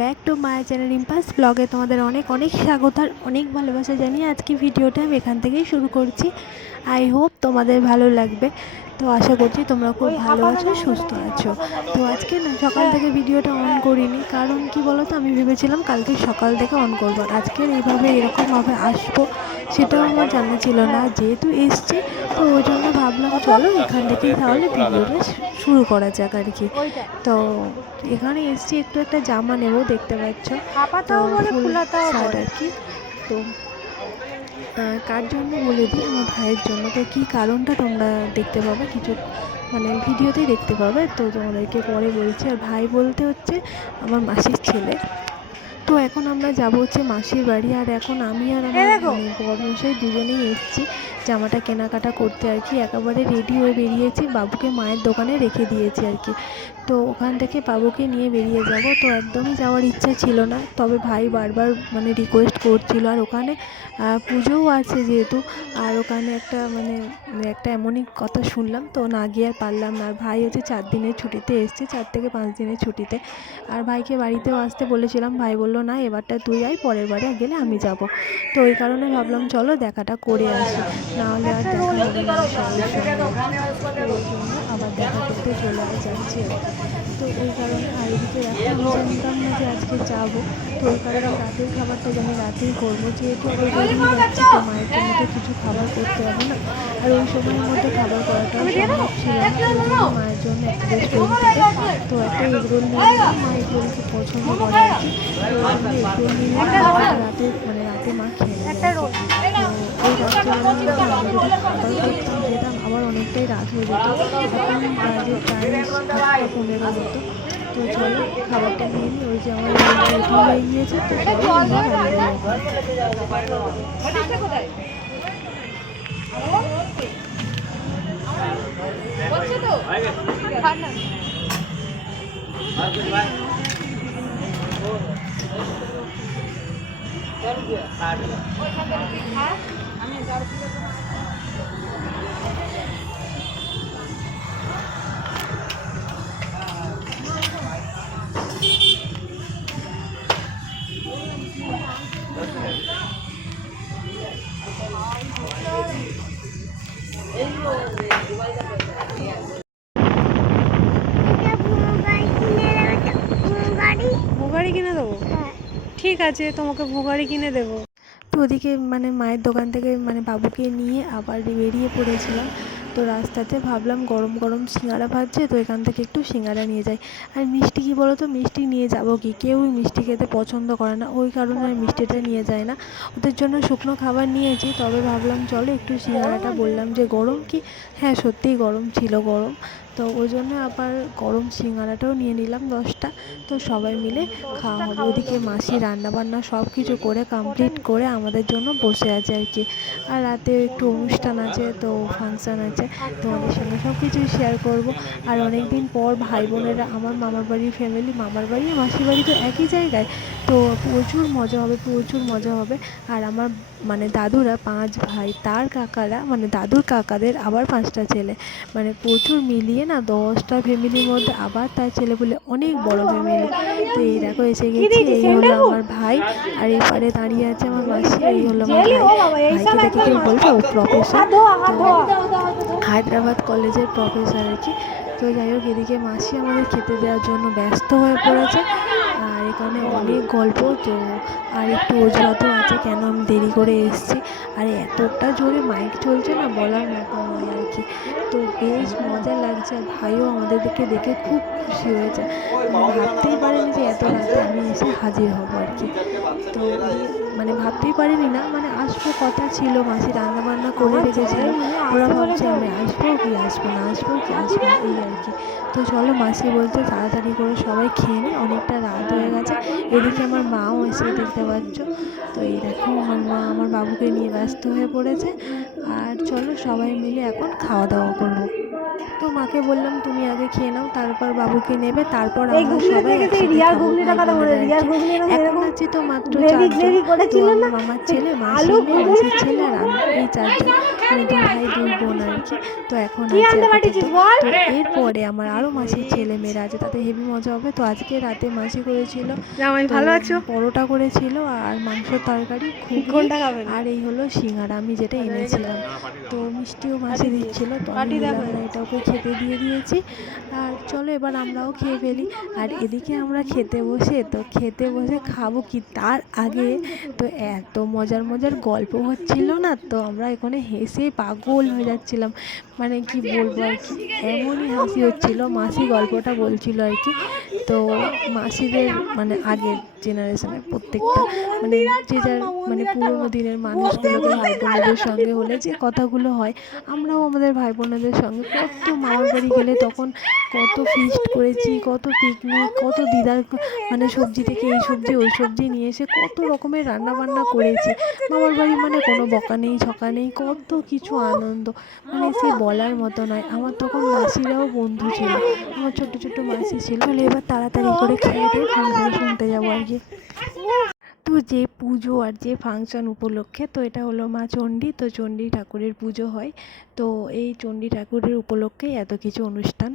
Back to my channel ইম্পাস ব্লগে তোমাদের অনেক অনেক স্বাগত আর অনেক ভালোবাসা জানিয়ে আজকে ভিডিওটা আমি এখান থেকেই শুরু করছি। আই হোপ তোমাদের ভালো লাগবে। তো আশা করছি তোমরা খুব ভালো আছো সুস্থ আছো। তো আজকে না সকাল থেকে ভিডিওটা অন করিনি। কারণ কি বলো তো আমি ভেবেছিলাম কালকে সকাল থেকে অন করব। আজকে এইভাবে এরকমভাবে আসব সেটাও আমার জানা ছিল না। যেহেতু এসছে তো ওই জন্য ভাবলাম চলো এখান থেকেই তাহলে ভিডিওটা শুরু করা যাক আর কি। তো এখানে এসছি একটু একটা জামা নেব দেখতে পাচ্ছ। তো ফুল শার্ট আর কি। তো কার জন্য বলে দিই? আমার ভাইয়ের জন্য। তো কী কারণটা তোমরা দেখতে পাবে? কিছু মানে ভিডিওতেই দেখতে পাবে। তো তোমাদেরকে পরে বলছি। আর ভাই বলতে হচ্ছে, আমার মাসির ছেলে। তো এখন আমরা যাব হচ্ছে মাসির বাড়ি আর এখন আমি আর আমার। মানে বড়মশাই দুজনেই এসেছি। জামাটা কেনাকাটা করতে আর কি একেবারে রেডি হয়ে বেরিয়েছি। বাবুকে মায়ের দোকানে রেখে দিয়েছি আর কি। তো ওখান থেকে বাবুকে নিয়ে বেরিয়ে যাব। তো একদমই যাওয়ার ইচ্ছা ছিল না তবে ভাই বারবার মানে রিকোয়েস্ট করছিল। আর ওখানে পুজোও আছে যেহেতু আর ওখানে একটা মানে একটা এমনই কথা শুনলাম। তো না গিয়ে আর পারলাম না। আর ভাই হচ্ছে চার দিনের ছুটিতে এসছে চার থেকে পাঁচ দিনের ছুটিতে। আর ভাইকে বাড়িতেও আসতে বলেছিলাম। ভাই বলল না, এবারটা তুই আয়, পরের বারে গেলে আমি যাব। তো ওই কারণে ভাবলাম, চলো, দেখাটা করে আসি। নাহলে আর দেখা হবে না আবার দেখা করতে চলে যাচ্ছি। তো ওই কারণে আর এদিকে এখন জানতাম না যে আজকে যাব। তো ওই কারণে রাতের খাবারটা যেন রাতেই করব, যেহেতু আবার বেরিয়ে যাচ্ছি তো মায়ের জন্য তো কিছু খাবার করতে হবে না। আর ওই সময়ের মধ্যে খাবার করাটাও সম্ভব ছিল না মায়ের জন্য একটা তো একটা এগরোল নিয়ে মা এগরোল খুব পছন্দ করে আর কি। তো ওই জন্য এগরোল নিয়ে রাতে মানে রাতে মা খেয়ে। তো এই রাত্রিবেলা আমি খাবার করতাম আবার অনেকটাই রাত হয়ে যেত। এখন বাজে সাতটা পনেরো মতো। তো চলো, খাবারটা নিয়ে নিই ওই যে আমার রেডি হয়ে গিয়েছে, তো চলো ঠিক আছে, তোমাকে ভোগাড়ি কিনে দেবো। তো ওদিকে মানে মায়ের দোকান থেকে মানে বাবুকে নিয়ে আবার বেরিয়ে পড়েছিলাম। তো রাস্তাতে ভাবলাম গরম গরম সিঙ্গারা ভাজছে, তো এখান থেকে একটু সিঙ্গারা নিয়ে যাই। আর মিষ্টি কী বলো তো মিষ্টি নিয়ে যাব কি? কেউই মিষ্টি খেতে পছন্দ করে না, ওই কারণে আমি মিষ্টিটা নিয়ে যাই না। ওদের জন্য শুকনো খাবার নিয়েছি, তবে ভাবলাম চলো একটু সিঙ্গারাটা বললাম যে গরম কি? হ্যাঁ সত্যিই গরম ছিল গরম। তো ওই জন্য আবার গরম সিঙ্গারাটাও নিয়ে নিলাম দশটা। তো সবাই মিলে খাওয়া হবে। ওদিকে মাসি রান্নাবান্না সব কিছু করে কমপ্লিট করে আমাদের জন্য বসে আছে আর কি। আর রাতে একটু অনুষ্ঠান আছে, তো ফাংশান আছে। তোমাদের সঙ্গে সব কিছুই শেয়ার করব। আর অনেক দিন পর ভাই বোনেরা, আমার মামার বাড়ির ফ্যামিলি মামার বাড়ি, মাসির বাড়ি তো একই জায়গায়। তো প্রচুর মজা হবে, প্রচুর মজা হবে। আর আমার মানে দাদুরা পাঁচ ভাই তার কাকারা মানে দাদুর কাকাদের আবার পাঁচটা ছেলে। মানে প্রচুর মিলিয়ে না দশটা ফ্যামিলির মধ্যে আবার তার ছেলে বলে অনেক বড় ফ্যামিলি তো এই দেখো এসে গেছি এই হলো আমার ভাই আর এই পারে দাঁড়িয়ে আছে আমার মাসি এই হলো আমার ভাই। ভাইকে দেখে কেউ বলবে ও প্রফেসর হায়দ্রাবাদ কলেজের প্রফেসর আর কি। তো যাই হোক এদিকে মাসি আমাদের খেতে দেওয়ার জন্য ব্যস্ত হয়ে পড়েছে। এখানে অনেক গল্প, তো আর একটু অজুহাতও আছে কেন আমি দেরি করে এসেছি। আর এতটা জোরে মাইক চলছে না বলার মতো নয় আর কি। তো বেশ মজা লাগছে আর ভাইও আমাদেরকে দেখে খুব খুশি হয়েছে। ভাবতেই পারেনি যে এত রাতে আমি এসে হাজির হব আর কি। তো মানে ভাবতেই পারিনি না মানে আসব কথা ছিল মাসি রান্না বান্না করে রেখেছিল। ওরা ভাবছে আমি আসব কি আসব না আসব কি আসব এই আর কি। তো চলো মাসি বলতে তাড়াতাড়ি করে সবাই খেয়ে নি অনেকটা রাত হয়ে গেছে। এদিকে আমার মাও এসে দেখতে পাচ্ছ। তো এই দেখো আমার মা আমার বাবুকে নিয়ে ব্যস্ত হয়ে পড়েছে। আর চলো সবাই মিলে এখন খাওয়া দাওয়া করব। তো মাকে বললাম তুমি আগে খেয়ে নাও তারপর বাবুকে নেবে তারপর আমরা সবাই একসাথে রিয়ার ঘুগনিটা কথা মনে রিয়ার ঘুগনি এরকম আছে তো মাত্র চারজন। মামার ছেলে মাসি ছেলে আর এই চারজন মানে দুই ভাই দুই বোন আর কি তো এখন তো এরপরে আমার আরও মাসির ছেলে মেয়েরা আছে তাতে হেভি মজা হবে। তো আজকে রাতে মাসি করেছিল ভালো আছো? পরোটা করেছিল আর মাংসের তরকারি খাবেন আর এই হলো সিঙ্গারা আমি যেটা এনেছিলাম। তো মিষ্টিও মাসি দিচ্ছিল তো আমি এটা ওকে খেতে দিয়ে দিয়েছি। আর চলো এবার আমরাও খেয়ে ফেলি। আর এদিকে আমরা খেতে বসে তো খেতে বসে খাব কি তার আগে? তো এত মজার মজার গল্প হচ্ছিল না তো আমরা এখানে হেসে পাগল হয়ে যাচ্ছিলাম। মানে কি বলব আর কি? এমনই হাসি হচ্ছিল। মাসি গল্পটা বলছিল আর কি। তো মাসিদের মানে আগের জেনারেশনের প্রত্যেকটা মানে যে যার মানে পুরোনো দিনের মানুষগুলোকে ভাই বোনেদের সঙ্গে হলে যে কথাগুলো হয় আমরাও আমাদের ভাই বোনেদের সঙ্গে কত মামার বাড়ি গেলে তখন কত ফিস্ট করেছি কত পিকনিক কত দিদার মানে সবজি থেকে এই সবজি ওই সবজি নিয়ে এসে কত রকমের রান্না বান্না করেছি। মামার বাড়ি মানে কোনো বকা নেই ছকা নেই কত কিছু আনন্দ। মানে সে বলার মতো নয়। আমার তখন মাসিরাও বন্ধু ছিল। আমার ছোট ছোট মাসি ছিল। এবার তাড়াতাড়ি করে খেয়ে দিয়ে শুনতে যাব আর কি তো যে পুজো আর যে ফাংশন উপলক্ষে, তো এটা হলো মা চণ্ডী, তো চণ্ডী ঠাকুরের পুজো হয়। তো এই চণ্ডী ঠাকুরের উপলক্ষেই এত কিছু অনুষ্ঠান।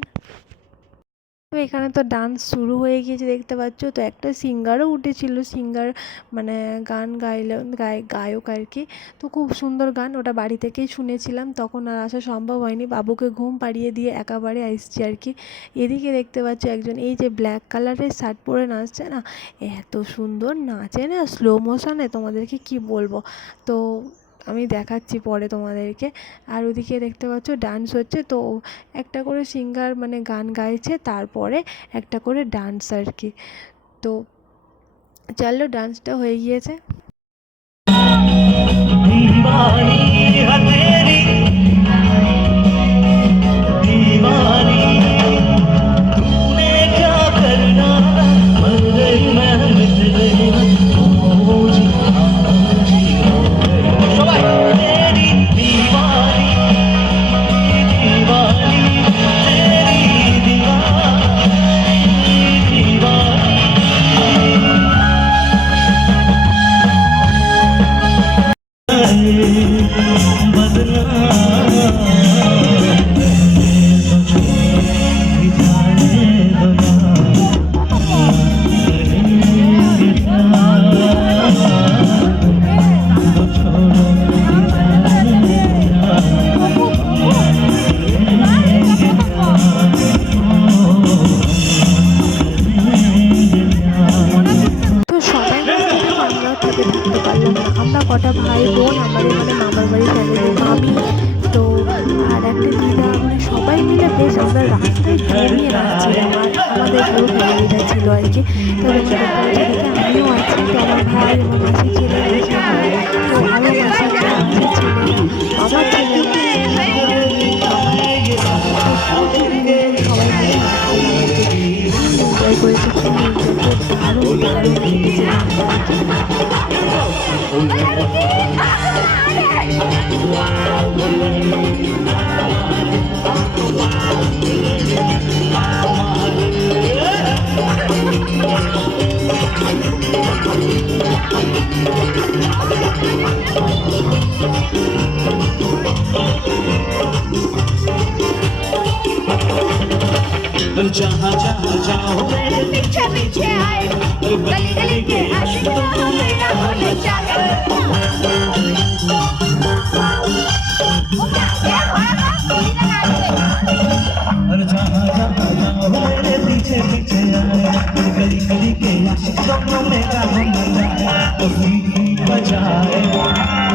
তো এখানে তো ডান্স শুরু হয়ে গিয়েছে, দেখতে পাচ্ছ। তো একটা সিঙ্গারও উঠেছিল, সিঙ্গার মানে গান গাইলো, গায়, গায়ক আর কি। তো খুব সুন্দর গান, ওটা বাড়ি থেকেই শুনেছিলাম। তখন আর আসা সম্ভব হয়নি। বাবুকে ঘুম পাড়িয়ে দিয়ে একেবারে আসছি আর কি। এদিকে দেখতে পাচ্ছ একজন, এই যে ব্ল্যাক কালারের শার্ট পরে নাচছে না? এত সুন্দর নাচে না স্লো মোশনে তোমাদেরকে কি বলব? তো আমি দেখাচ্ছি পরে তোমাদেরকে। আর ওদিকে দেখতে পাচ্ছ ডান্স হচ্ছে। তো একটা করে সিঙ্গার মানে গান গাইছে, তারপরে একটা করে ডান্স আর কি। তো চলো ডান্সটা হয়ে গিয়েছে। পুরো ফ্যামিলিটা ছিল আর কি। তো আমিও আছি, তো আমার ভাই আমার মাসি ছেলে মাসি তো আরও মাসি ছেলে মাসির ছেলে সবাই এনজয় जहाँ जहाँ जाओ मेरे पीछे पीछे आए। गली गली के आशिक मेरा होने जाए जहाँ जहाँ जाओ मेरे पीछे पीछे आए। गली गली के आशिक दोनों में का सीधी बजाए।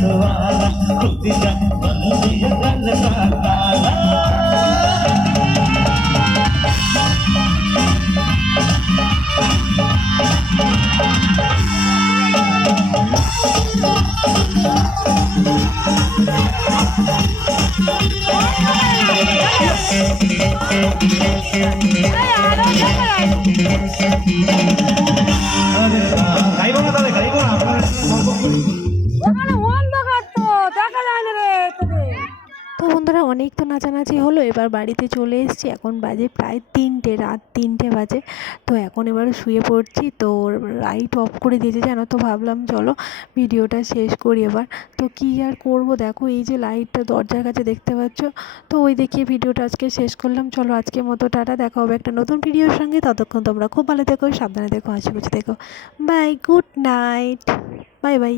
वाला खुद जा बन दिया गल का ताला নাচানাচি হলো, এবার বাড়িতে চলে এসেছি। এখন বাজে প্রায় তিনটে, রাত তিনটে বাজে। তো এখন এবার শুয়ে পড়ছি, তো লাইট অফ করে দিয়েছে, জানো তো। ভাবলাম, চলো ভিডিওটা শেষ করি এবার। তো কী আর করব? দেখো, এই যে লাইটটা দরজার কাছে দেখতে পাচ্ছ। তো ওই দেখিয়ে ভিডিওটা আজকে শেষ করলাম। চলো আজকের মতো টাটা, দেখা হবে একটা নতুন ভিডিওর সঙ্গে। ততক্ষণ তোমরা খুব ভালো থেকো, সাবধানে দেখো হাসি খুশি থেকো। Bye good night bye bye